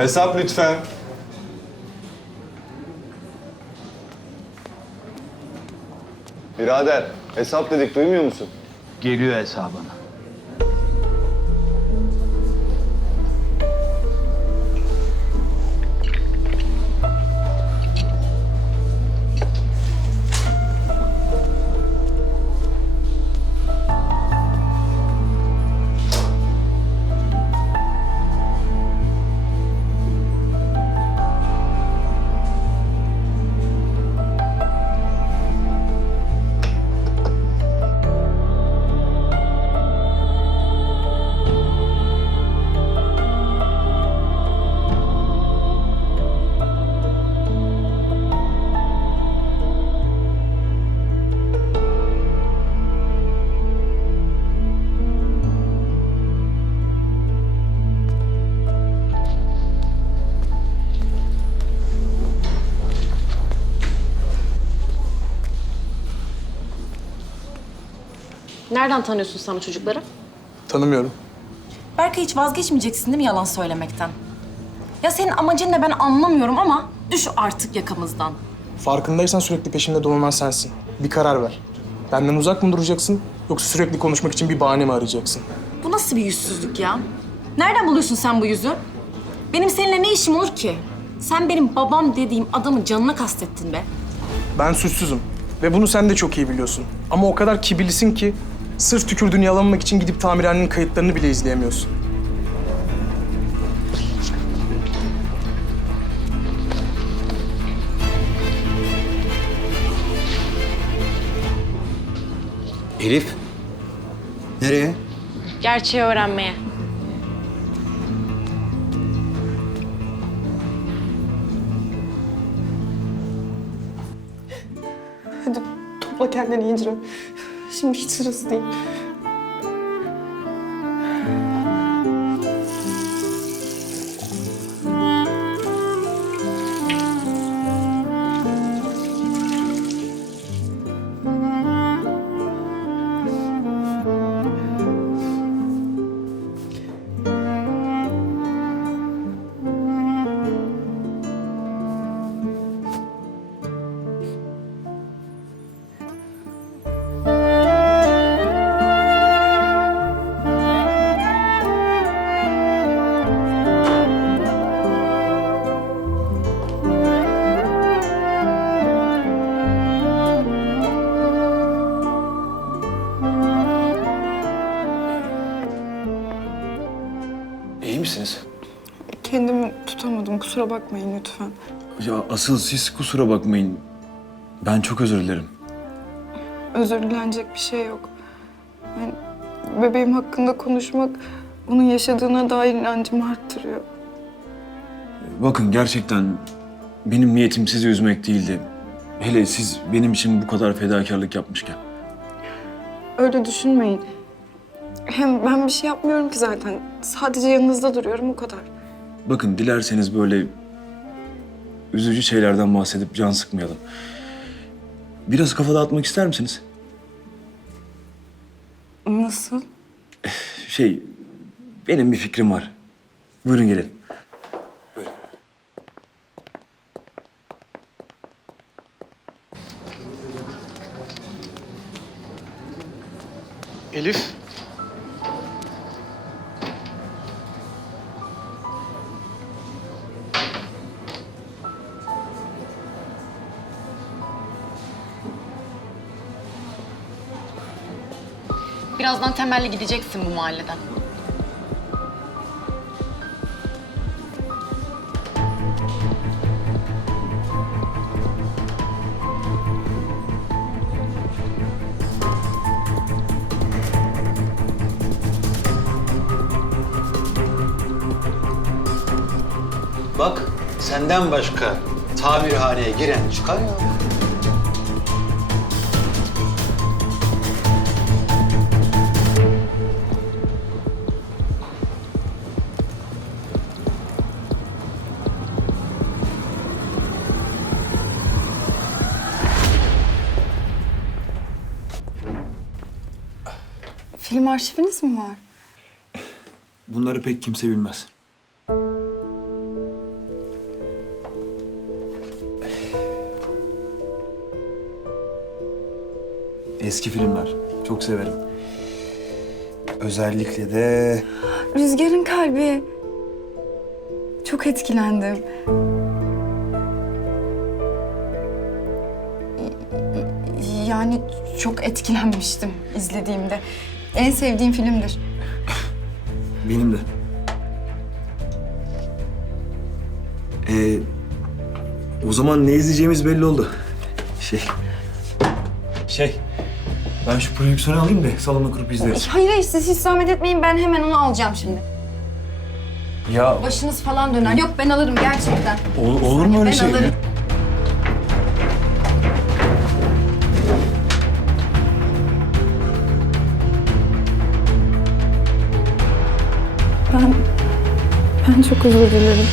Hesap lütfen. Birader, hesap dedik duymuyor musun? Geliyor hesabına. Nereden tanıyorsun sen o çocukları? Tanımıyorum. Berkay hiç vazgeçmeyeceksin değil mi yalan söylemekten? Ya senin amacın ne ben anlamıyorum ama düş artık yakamızdan. Farkındaysan sürekli peşimde dolanan sensin. Bir karar ver. Benden uzak mı duracaksın yoksa sürekli konuşmak için bir bahane mi arayacaksın? Bu nasıl bir yüzsüzlük ya? Nereden buluyorsun sen bu yüzü? Benim seninle ne işim olur ki? Sen benim babam dediğim adamın canına kastettin be. Ben suçsuzum ve bunu sen de çok iyi biliyorsun. Ama o kadar kibirlisin ki sırf tükürdüğünü yalanmak için gidip tamirhanenin kayıtlarını bile izleyemiyorsun. Elif. Nereye? Gerçeği öğrenmeye. Hadi topla kendini İncir'e. Şimdi hiç sırası değil. İyi tutamadım. Kusura bakmayın lütfen. Ya asıl siz kusura bakmayın. Ben çok özür dilerim. Özür dilenecek bir şey yok. Yani bebeğim hakkında konuşmak onun yaşadığına dair inancımı arttırıyor. Bakın gerçekten benim niyetim sizi üzmek değildi. Hele siz benim için bu kadar fedakarlık yapmışken. Öyle düşünmeyin. Hem ben bir şey yapmıyorum ki zaten. Sadece yanınızda duruyorum o kadar. Bakın dilerseniz böyle üzücü şeylerden bahsedip can sıkmayalım. Biraz kafa dağıtmak ister misiniz? Nasıl? Şey, benim bir fikrim var. Buyurun gelin. Elif. Birazdan temelli gideceksin bu mahalleden. Bak senden başka tamirhaneye giren çıkar ya. Film arşiviniz mi var? Bunları pek kimse bilmez. Eski filmler. Çok severim. Özellikle de... Rüzgar'ın kalbi. Çok etkilendim. Yani çok etkilenmiştim izlediğimde. En sevdiğim filmdir. benim de. Ee, o zaman ne izleyeceğimiz belli oldu. Şey... Şey... Ben şu projeksiyonu alayım da salonda kurup izleriz. Hayır hayır siz hiç zahmet etmeyin ben hemen onu alacağım şimdi. Ya Başınız falan döner. Yok ben alırım gerçekten. ol- olur mu öyle Ben şey? alırım. Çok özür dilerim.